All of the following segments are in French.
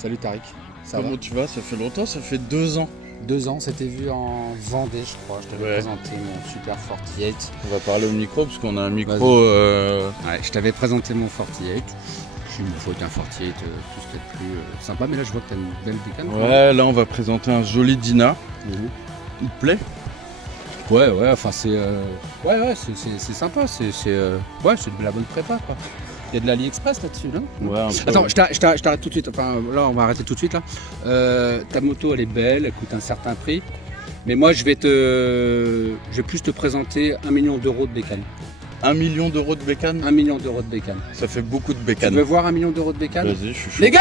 Salut Tariq. Comment tu vas? Ça fait longtemps, ça fait 2 ans. 2 ans, c'était vu en Vendée, je crois. Je t'avais présenté mon Super 48. On va parler au micro parce qu'on a un micro. Ouais, je t'avais présenté mon 48. Il me faut un 48 tout ce qui est plus sympa, mais là je vois que tu as une belle bécane. Ouais, là on va présenter un joli Dyna. Il te plaît? Ouais, enfin c'est c'est sympa, c'est de la bonne prépa quoi. Il y a de l'AliExpress là-dessus, non? Ouais, un peu. Attends, je t'arrête tout de suite. Enfin, là, on va arrêter tout de suite. Là. Ta moto, elle est belle, elle coûte un certain prix. Mais moi, je vais plus te présenter 1 million d'euros de bécane. 1 million d'euros de bécane? 1 million d'euros de bécane. Ça fait beaucoup de bécane. Tu veux voir 1 million d'euros de bécane? Vas-y, je suis chaud. Les gars!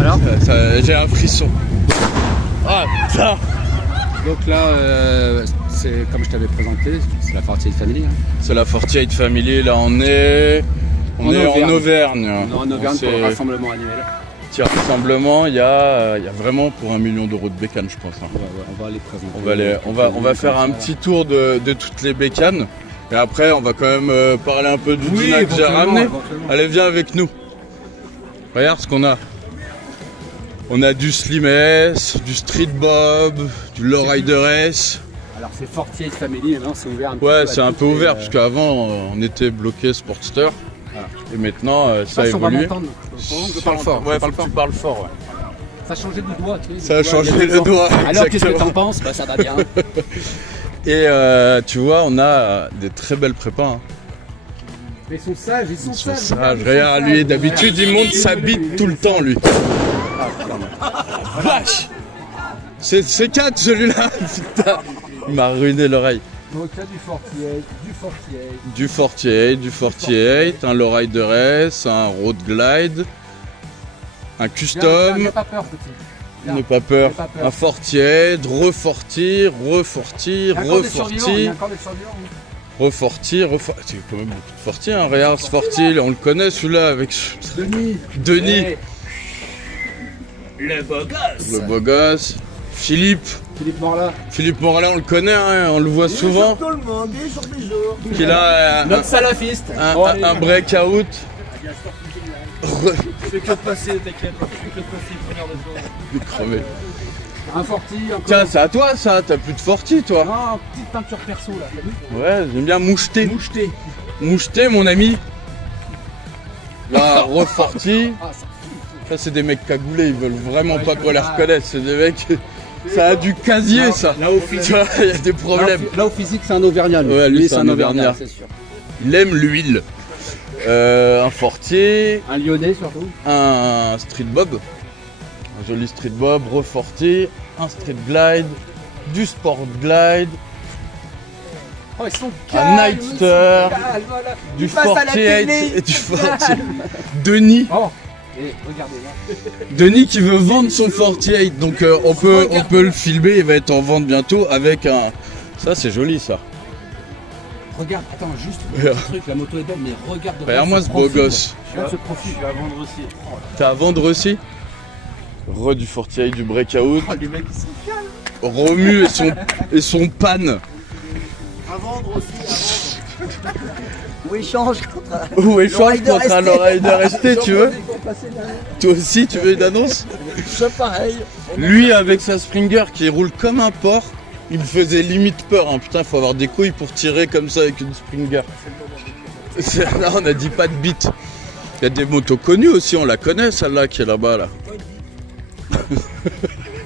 Alors j'ai un frisson. Ah putain! Donc là, c'est comme je t'avais présenté, c'est la 48 Family. Hein. C'est la 48 Family, là on est en Auvergne. On est en Auvergne pour le rassemblement annuel. Petit rassemblement, il y a vraiment pour 1 million d'euros de bécanes, je pense. Hein. Ouais, on va les présenter. On va faire un petit tour de toutes les bécanes. Et après, on va quand même parler un peu du Dyna que j'ai ramené. Allez, viens avec nous. Regarde ce qu'on a. On a du Slim S, du Street Bob, du Lowrider S. Alors c'est 48 Family, maintenant c'est ouvert un peu. Ouais, c'est un peu ouvert parce qu'avant on était bloqué Sportster. Voilà. Et maintenant ça a évolué. Je parle fort. Ouais, tu parles fort. Ouais. Ça a changé de doigt. Tu sais, ça a changé de doigt. Alors qu'est-ce que t'en penses? Bah, ça va bien. Et tu vois, on a des très belles prépas. Hein. Mais ils sont sages, ils sont sages. Regarde, lui, d'habitude, il monte sa bite tout le temps, lui. Vache! C'est 4 celui-là, putain! Il m'a ruiné l'oreille. Donc il y a du 48, du 48. Du 48, un Lowrider S, un Road Glide, un Custom. N'aie pas peur, petit. N'aie pas peur. Un 48, reforti. Il y a encore des survivants. Reforti, c'est quand même beaucoup de Forti, hein. Regarde ce Forti, on le connaît celui-là avec Denis. Le beau gosse. Le beau gosse. Philippe Morla, on le connaît, hein, on le voit souvent. Tout le monde, il est sur des jours. Qu'il a notre salafiste. Un breakout. Je fais que de passer, t'inquiète, je fais que de passer, première de fois. Crevé. Un Forti, encore. Tiens, c'est à toi ça, t'as plus de Forti toi. Non, petite peinture perso là, t'as vu? Ouais, j'aime bien moucheter. Moucheter, mon ami. Là, reforti. Ça, c'est des mecs cagoulés, ils veulent vraiment pas qu'on les reconnaisse. C'est des mecs. Ça a du casier, ça. Là, au physique, il y a des problèmes. Là, au physique, c'est un Auvergnat. Ouais, lui, c'est un Auvergnat. C'est sûr. Il aime l'huile. Un Fortier. Un Lyonnais surtout. Un Street Bob. Un joli Street Bob, reforti. Un Street Glide. Du Sport Glide. Oh, ils sont un Nightster. Voilà. Du 48 et du 48. Denis. Oh. Et regardez là. Denis qui veut vendre son 48. Donc on peut le filmer. Il va être en vente bientôt avec un. Ça, c'est joli ça. Regarde, attends, juste un petit truc, la moto est belle, mais regarde-moi ce beau gosse. Regarde ce profil. Je suis à vendre aussi. T'es à vendre aussi? Du 48, du breakout. Oh, les mecs ils sont calmes. Romu et son panne. À vendre aussi, à vendre. Ou échange contre un Lowrider ST, tu veux? Toi aussi, tu veux une annonce? C'est pareil. Lui, avec sa Springer qui roule comme un porc, il me faisait limite peur. Hein. Putain, faut avoir des couilles pour tirer comme ça avec une Springer. Là, on a dit pas de bite. Il y a des motos connues aussi, on la connaît celle-là qui est là-bas. Là.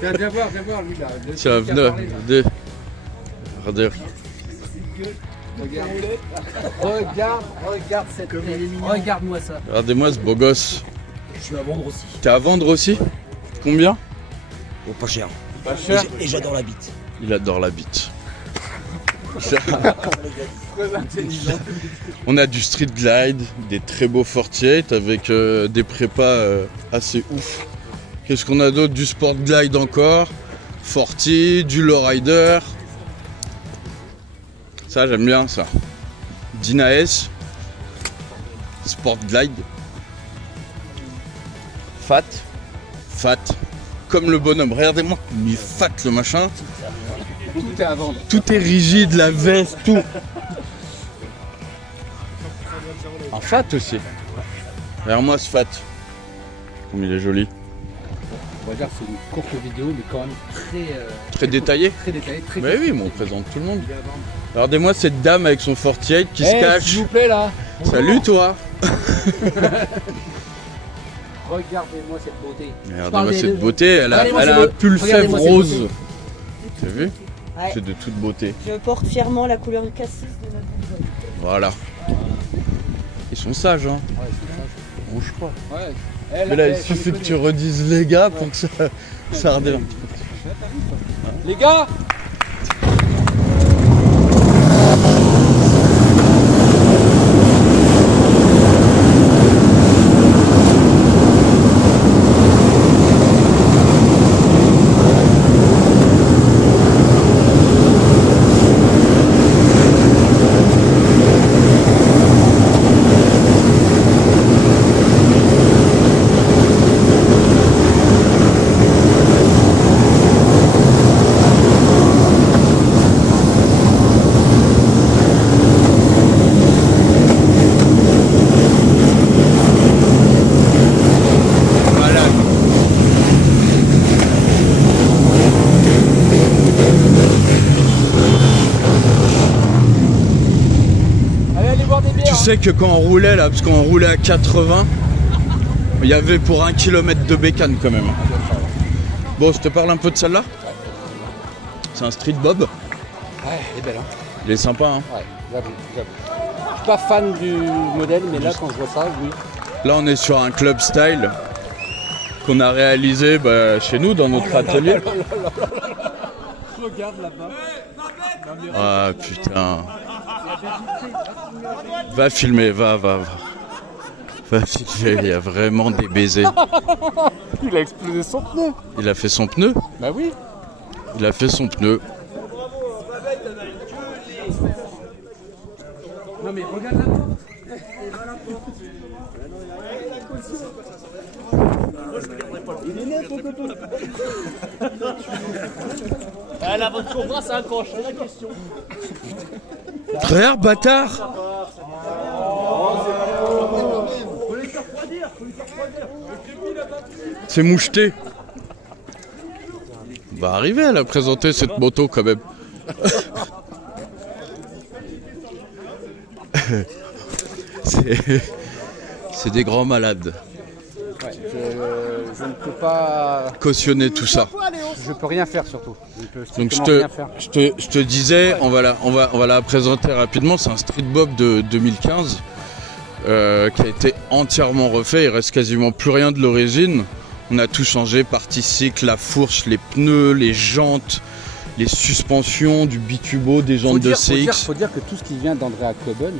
Tiens, viens voir lui là. Tiens, venez. Regardez. Regarde cette regarde-moi ça. Regardez-moi ce beau gosse. Je suis à vendre aussi. T'es à vendre aussi? Combien? Oh, pas cher. Pas cher. Et j'adore la bite. Il adore la bite. Très intelligent. On a du street glide, des très beaux 48 avec des prépas assez ouf. Qu'est-ce qu'on a d'autre? Du sport glide encore, 40, du lowrider. Ça j'aime bien ça. Dyna-S, sport glide. Fat. Comme le bonhomme, regardez-moi, il est fat le machin. Tout est à vendre. Tout est rigide, la veste, tout. En fat aussi. Regarde moi ce fat. Comme il est joli. On va dire que c'est une courte vidéo, mais quand même Très détaillé. Très détaillé, très Mais oui, mais on présente tout le monde. Regardez-moi cette dame avec son 48 qui se cache. S'il vous plaît là. Salut toi. Regardez-moi cette beauté. Regardez-moi cette beauté, elle a un pull fèvre rose. T'as vu? Ouais. C'est de toute beauté. Je porte fièrement la couleur cassis de notre boucle. Voilà. Ils sont sages, hein. Bon, je crois. Ouais. Mais là, il suffit que tu redises les gars pour que ça redémarre. Les gars. Tu sais que quand on roulait là, parce qu'on roulait à 80, il y avait pour 1 km de bécane quand même. Bon, je te parle un peu de celle-là. C'est un street bob. Ouais, elle est belle hein. Il est sympa hein. Ouais, j'avoue. Je suis pas fan du modèle, mais là quand je vois ça, oui. Là on est sur un club style qu'on a réalisé chez nous dans notre atelier. Regarde là-bas. Ah putain. Va filmer, va. Va filmer, il y a vraiment des baisers. Il a explosé son pneu. Il a fait son pneu? Bah oui. Il a fait son pneu. Non mais regarde la porte. Il est net ton copain. La votre cobra, c'est un coche, c'est la question. Frère, bâtard! Faut les faire refroidir. C'est moucheté. On va arriver à la présenter cette moto quand même. C'est des grands malades. Ouais, je ne peux pas Cautionner tout ça. Je peux rien faire surtout. Donc je te disais, on va la présenter rapidement. C'est un street bob de 2015 qui a été entièrement refait. Il reste quasiment plus rien de l'origine. On a tout changé, partie cycle, la fourche, les pneus, les jantes, les suspensions, du bitubo, des jantes de CX. Faut dire que tout ce qui vient d'Andrea Cobon,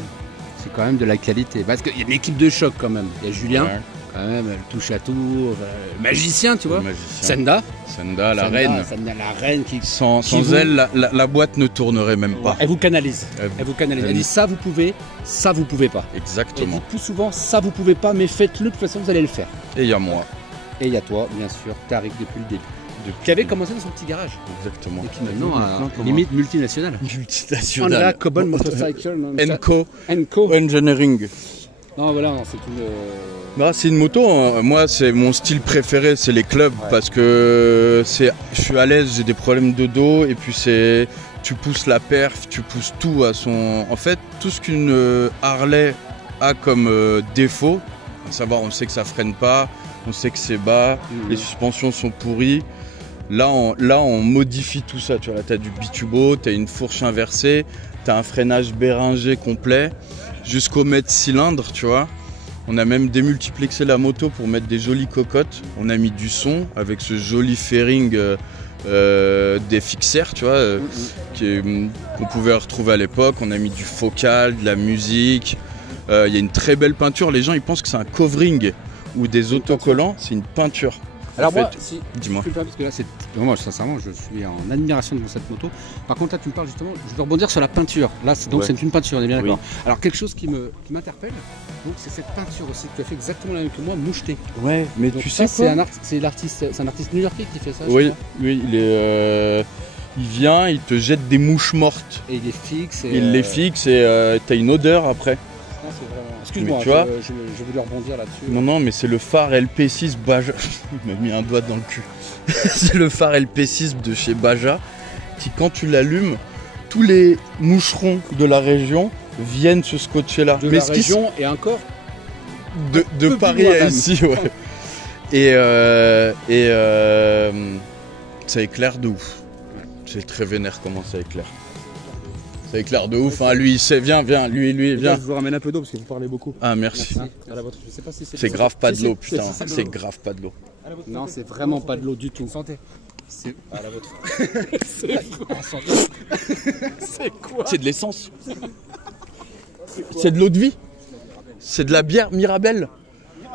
c'est quand même de la qualité. Parce qu'il y a une équipe de choc quand même. Il y a Julien. Ouais. Quand même, elle touche à tout, le magicien, tu vois. Senda, la reine. Senda, la reine qui. Sans elle, la boîte ne tournerait même pas. Elle vous canalise. Elle dit ça vous pouvez pas. Exactement. Elle dit plus souvent ça vous pouvez pas, mais faites-le, de toute façon vous allez le faire. Et il y a moi. Et il y a toi, bien sûr, Tariq depuis le début. Qui avait commencé dans son petit garage. Exactement. Et qui maintenant a limite multinationale. Multinationale. Andrea Cobon Motorcycle. Enco Engineering. Non, voilà, c'est tout. C'est une moto, moi c'est mon style préféré, c'est les clubs parce que je suis à l'aise, j'ai des problèmes de dos et puis tu pousses la perf, tu pousses tout à son... En fait, tout ce qu'une Harley a comme défaut, à savoir on sait que ça freine pas, on sait que c'est bas, les suspensions sont pourries. Là on modifie tout ça, tu vois, là t'as du bitubo, t'as une fourche inversée, t'as un freinage Béringer complet, jusqu'au mètre cylindre, tu vois. On a même démultiplexé la moto pour mettre des jolies cocottes. On a mis du son avec ce joli fairing des fixaires, tu vois, qu'on pouvait retrouver à l'époque. On a mis du focal, de la musique. Il y a une très belle peinture. Les gens ils pensent que c'est un covering ou des autocollants. C'est une peinture. Alors en fait, moi, si dis-moi. Parce que là, moi, sincèrement, je suis en admiration de cette moto. Par contre, là, tu me parles justement, je veux rebondir sur la peinture. Là, donc c'est une peinture, on est bien d'accord. Alors, quelque chose qui m'interpelle, donc c'est cette peinture aussi. Tu as fait exactement la même que moi, moucheté. Ouais, mais donc, tu sais quoi, c'est un artiste new-yorkais qui fait ça. Oui, il vient, il te jette des mouches mortes. Et il les fixe. Il les fixe et t'as une odeur après. Excuse-moi, je voulais rebondir là-dessus. Non, mais c'est le phare LP6 Baja. Il m'a mis un doigt dans le cul. C'est le phare LP6 de chez Baja qui, quand tu l'allumes, tous les moucherons de la région viennent se scotcher là. De la région et encore de Paris à ici, ouais. Et ça éclaire de ouf. C'est très vénère comment ça éclaire. Ça éclaire de ouf, hein. Lui il sait, viens, lui, viens. Je vous ramène un peu d'eau parce que vous parlez beaucoup. Ah merci. C'est grave pas de l'eau, putain. C'est grave pas de l'eau. Non, c'est vraiment pas de l'eau du tout. Santé. C'est à la vôtre. C'est quoi? C'est de l'essence. C'est de l'eau de vie. C'est de la bière Mirabelle.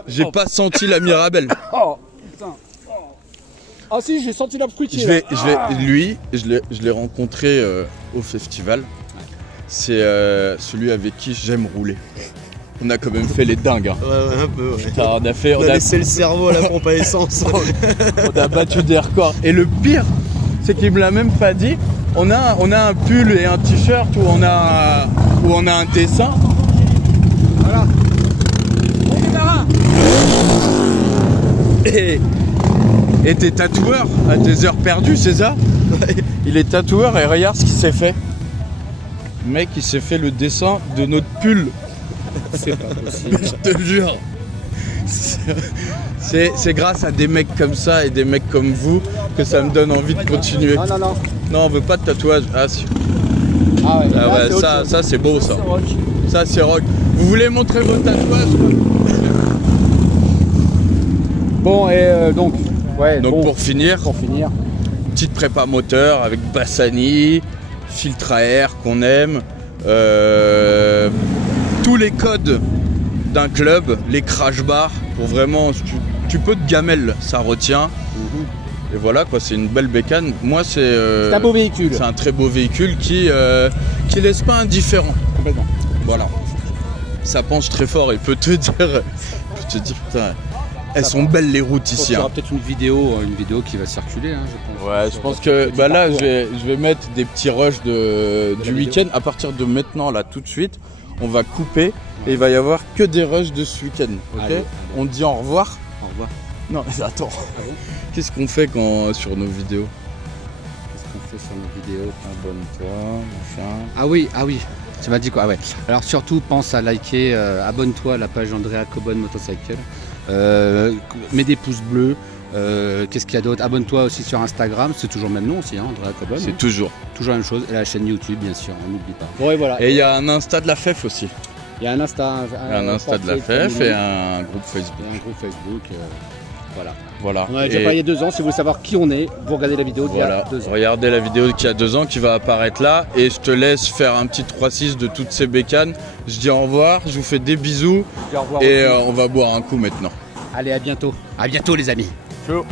J'ai pas senti la Mirabelle. Oh putain. Ah si, j'ai senti la fruitière. Lui, je l'ai rencontré au festival. C'est celui avec qui j'aime rouler. On a quand même fait les dingues. Hein. Ouais, un peu. Ouais. Putain, on a laissé le cerveau à la pompe à essence. On a battu des records. Et le pire, c'est qu'il me l'a même pas dit. On a un pull et un t-shirt où on a un dessin. Voilà. On démarre. Et t'es tatoueur à tes heures perdues, c'est ça? Il est tatoueur et regarde ce qu'il s'est fait. Le mec, il s'est fait le dessin de notre pull. C'est pas possible. Je te jure. C'est grâce à des mecs comme ça et des mecs comme vous que ça me donne envie de continuer. Non. Non, on veut pas de tatouage. Ah si. Ah ouais, ah ouais ça c'est beau ça. Ça c'est rock. Vous voulez montrer vos tatouages? Bon et donc. Ouais, donc bon, pour finir, petite prépa moteur avec Bassani, filtre à air qu'on aime, tous les codes d'un club, les crash bars, pour vraiment, tu peux te gamelle, ça retient. Et voilà quoi, c'est une belle bécane. Moi c'est un beau véhicule. C'est un très beau véhicule qui laisse pas indifférent. Complètement. Voilà. Ça penche très fort et peut te dire putain. Elles sont belles les routes ici. Il y aura peut-être une vidéo qui va circuler, hein, je pense. Ouais, je pense que là, je vais mettre des petits rushs du week-end. À partir de maintenant, là, tout de suite, on va couper et il va y avoir que des rushs de ce week-end. Ok. Allez. On dit au revoir. Au revoir. Non, mais attends. Ah bon. Qu'est-ce qu'on fait sur nos vidéos? Abonne-toi, machin. Ah oui. Tu m'as dit quoi? Ah ouais. Alors surtout, pense à liker, abonne-toi à la page Andrea Cobonne Motorcycle. Mets des pouces bleus. Qu'est-ce qu'il y a d'autre? Abonne-toi aussi sur Instagram, c'est toujours le même nom aussi, hein, Andrea Cobonne. C'est toujours la même chose. Et la chaîne YouTube, bien sûr, on n'oublie pas. Bon, et voilà. Et il y a un Insta de la FEF aussi. Il y a un Insta. Un Insta de la FEF et un groupe Facebook. Et un groupe Facebook. Voilà. On a déjà parlé il y a 2 ans. Si vous voulez savoir qui on est, vous regardez la vidéo d'il y a 2 ans. Regardez la vidéo d'il y a 2 ans qui va apparaître là. Et je te laisse faire un petit 3-6 de toutes ces bécanes. Je dis au revoir, je vous fais des bisous. Et on va boire un coup maintenant. Allez, à bientôt. À bientôt les amis. Ciao.